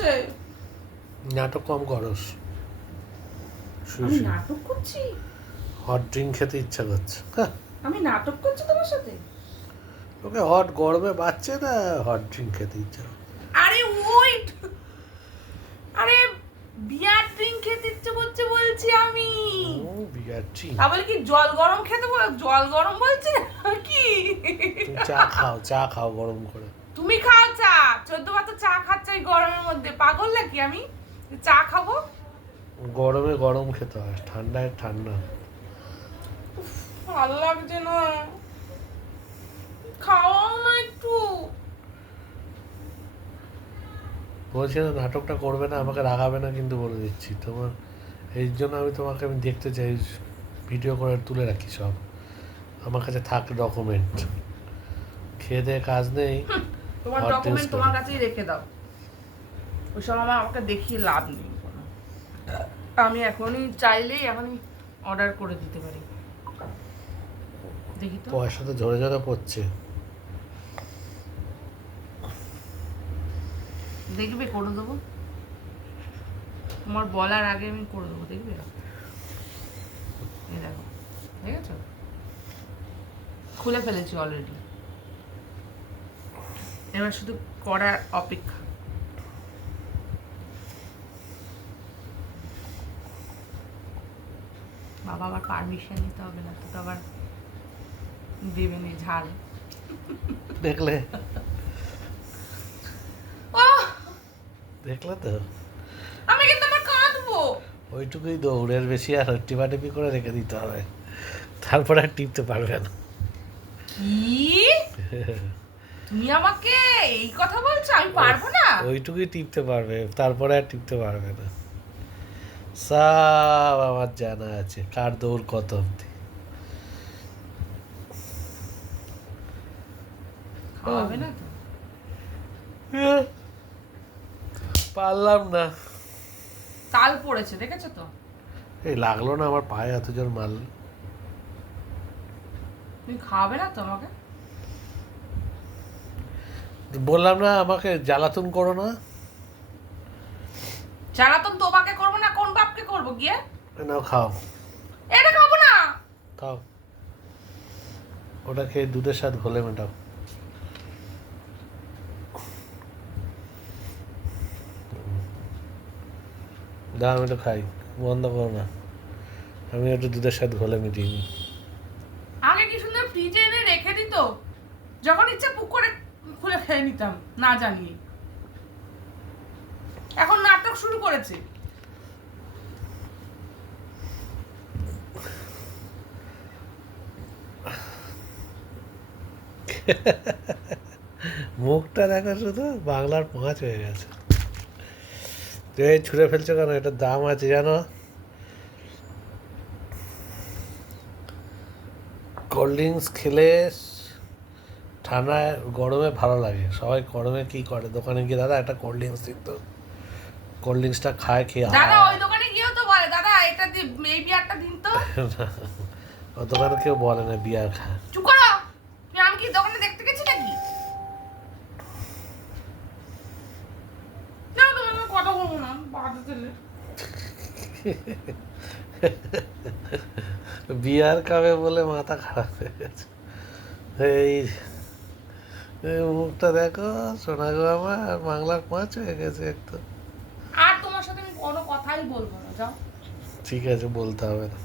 হচ্ছে? নাটক কম করস। আমি নাটক করছি? হট ড্রিঙ্ক খেতে ইচ্ছা করছে। আমি নাটক করছি তোমার সাথে? ওকে হট গরমে বাচ্চা না, হট ড্রিঙ্ক খেতে ইচ্ছা। আরে ওয়েট, আরে বিয়ার ড্রিঙ্ক খেতে ইচ্ছে করছে বলছি আমি। বিয়ার ড্রিঙ্ক? তাহলে কি জল গরম খেতে জল গরম বলছি কি? চা খাও গরম করে। তুমি খাও চা, 14 বার তো চা খাচ্ছ এই গরমের মধ্যে, পাগল নাকি আমি চা খাবো? গরমে গরম খেতে হয়, ঠান্ডায় ঠান্ডা। ভালো লাগছে না, খাওয়াও না একটু। বলছি না নাটকটা করবে না, আমাকে রাগাবে না কিন্তু বলে দিচ্ছি। তোমার এই জন্য আমি দেখতে চাই, ভিডিও করে তুলে রাখি সব, আমার কাছে থাক ডকুমেন্ট। খেয়ে দিয়ে কাজ নেই, তোমার ডকুমেন্ট তোমার কাছেই রেখে দাও, ওইসব আমাকে দেখিয়ে লাভ নেই। আমি এখনই চাইলেই এখনই অর্ডার করে দিতে পারি। দেখি তো, পয়সা তো ঝরে ঝরে পড়ছে। দেখবে করে দেবো, তোমার বলার আগে আমি করে দেবো, দেখবে। এই দেখো, ঠিক আছে, খুলে ফেলেছি অলরেডি, এবার শুধু করার অপেক্ষা। বাবা আবার পারমিশন নিতে হবে না তো, আবার দেবেনি ঝাল। দেখলে দেখলে তো, আমি কিন্তু আবার কাঁদবো। ওইটুকুই দৌড়ের বেশি আর টিপাটিপি করে রেখে দিতে হবে, তারপরে আর টিপতে পারবে না। কি তুমি আমাকে এই কথা বলছো? আমি পারবো না? ওইটুকুই টিপতে পারবে, তারপরে আর টিপতে পারবে না। সব আমার জানা আছে, কার দৌড় কত অব্দি। খাওয়াবে না তো? পারলাম না। তাল পড়েছে, দেখেছো তো? এই লাগলো না আমার পায়ে এত জোর মাল। তুমি খাওয়াবে না তো আমাকে? বললাম না আমাকে জ্বালাতন করো না। জ্বালাতন তোমাকে করবো না, কোন বাপকে করবো গিয়ে? নাও খাও। এটা খাবো না। খাও, ওটা খেয়ে দুধের সাথে ঘোলে মেটাও। দাও আমি একটু খাই, বন্ধ করো না, আমি একটু দুধের সাথে ঘোলে মিটিয়ে নিই। আগে কি সুন্দর ফ্রিজে এনে রেখে দিত, যখন ইচ্ছা পুক করে খুলে খেয়ে নিতাম না জানিয়ে। এখন নাটক শুরু করেছে। মুখটা দেখো শুধু, বাংলার 5 হয়ে গেছে। তো এই ছুঁড়ে ফেলছো কেন? এটার দাম আছে জানো? কোল্ড ড্রিঙ্কস খেলে ঠান্ডায় গরমে ভালো লাগে, সবাই গরমে কি করে, দোকানে গিয়ে দাদা একটা কোল্ড ড্রিঙ্কস দিন তো, কোল্ড ড্রিঙ্কসটা খায় খেয়ে দাদা ওই দোকানে গিয়েও তো বলে, দাদা এটা এই বিয়ারটা দিন তো। ও দোকানে কেউ বলে না বিয়ার খায়। চুপ করো, আমি কি দোকানে দেখতে গেছি নাকি? না তুমি আমার কথা বলবো না, বাধা দিলে। বিয়ার খাবে বলে মাথা খারাপ হয়ে গেছে। এই মুখটা দেখো সোনা গো আমার, বাংলার 5 হয়ে গেছে একদম। আর তোমার সাথে আমি কোনো কথাই বলবো না, যাও। ঠিক আছে, বলতে হবে না।